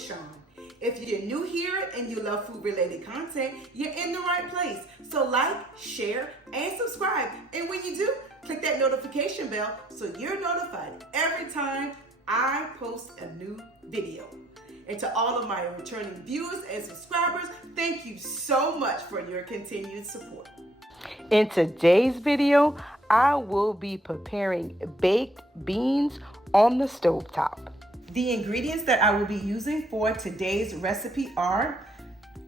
with Shawn. If you're new here and you love food-related content, you're in the right place. So like, share, and subscribe. And when you do, click that notification bell so you're notified every time I post a new video. And to all of my returning viewers and subscribers, thank you so much for your continued support. In today's video, I will be preparing baked beans on the stovetop. The ingredients that I will be using for today's recipe are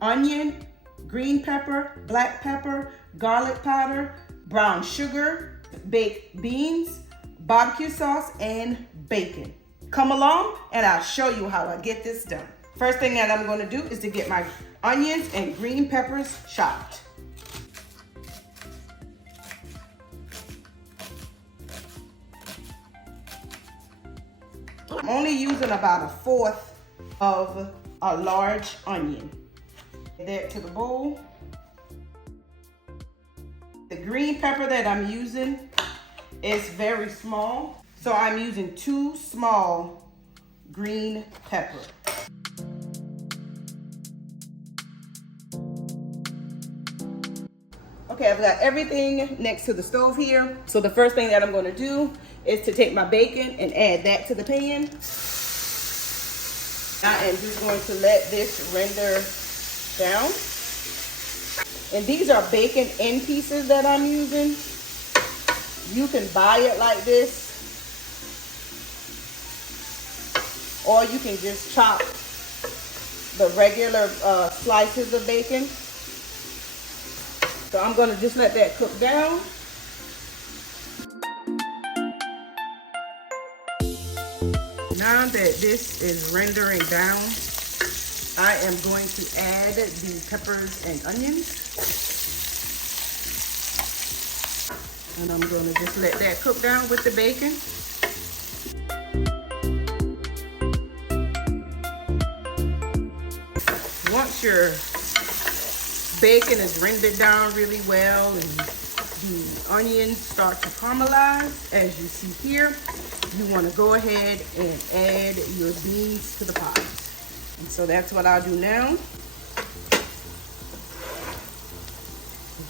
onion, green pepper, black pepper, garlic powder, brown sugar, baked beans, barbecue sauce, and bacon. Come along and I'll show you how I get this done. First thing that I'm going to do is to get my onions and green peppers chopped. I'm only using about 1/4 of a large onion. Add that to the bowl. The green pepper that I'm using is very small, so I'm using 2 small green peppers. Okay, I've got everything next to the stove here. So the first thing that I'm going to do is to take my bacon and add that to the pan. I am just going to let this render down. And these are bacon end pieces that I'm using. You can buy it like this, or you can just chop the regular slices of bacon. So I'm going to just let that cook down. Now that this is rendering down, I am going to add the peppers and onions. And I'm going to just let that cook down with the bacon. Once your bacon is rendered down really well and the onions start to caramelize, as you see here, you want to go ahead and add your beans to the pot. And so that's what I'll do now.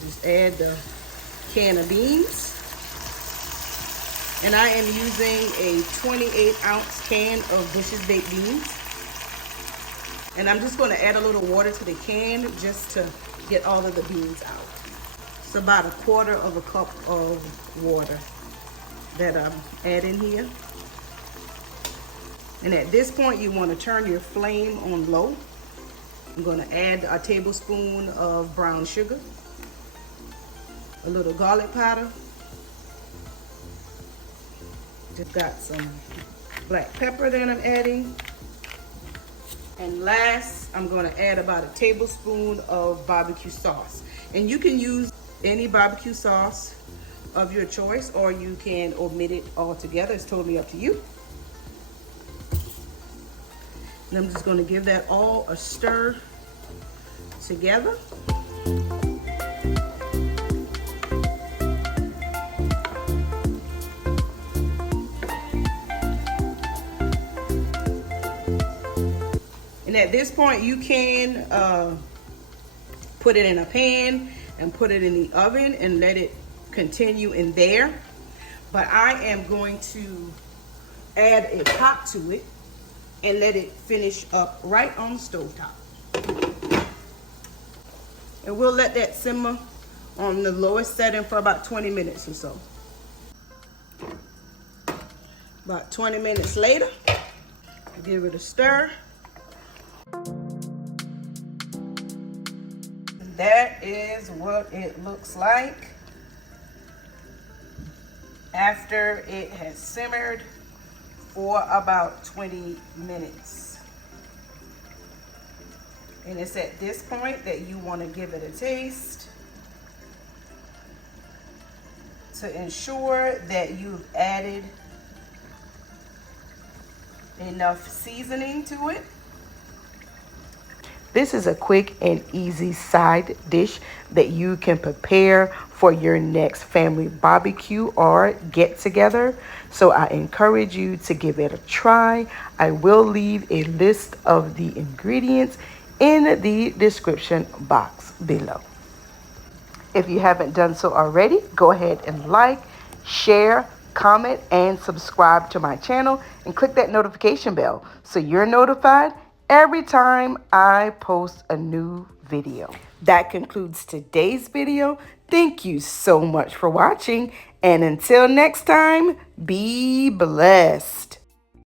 Just add the can of beans. And I am using a 28-ounce can of Bush's baked beans. And I'm just going to add a little water to the can just to get all of the beans out. It's about 1/4 cup of water that I'm adding here. And at this point, you want to turn your flame on low. I'm going to add a tablespoon of brown sugar, a little garlic powder. Just got some black pepper that I'm adding. And last, I'm going to add about 1 tablespoon of barbecue sauce. And you can use any barbecue sauce of your choice, or you can omit it altogether. It's totally up to you. And I'm just going to give that all a stir together. And at this point, you can put it in a pan and put it in the oven and let it continue in there. But I am going to add a top to it and let it finish up right on the stovetop. And we'll let that simmer on the lowest setting for about 20 minutes or so. About 20 minutes later, give it a stir. That is what it looks like after it has simmered for about 20 minutes. And it's at this point that you want to give it a taste to ensure that you've added enough seasoning to it. This is a quick and easy side dish that you can prepare for your next family barbecue or get together. So I encourage you to give it a try. I will leave a list of the ingredients in the description box below. If you haven't done so already, go ahead and like, share, comment, and subscribe to my channel and click that notification bell so you're notified every time I post a new video. That concludes today's video. Thank you so much for watching, and until next time, be blessed.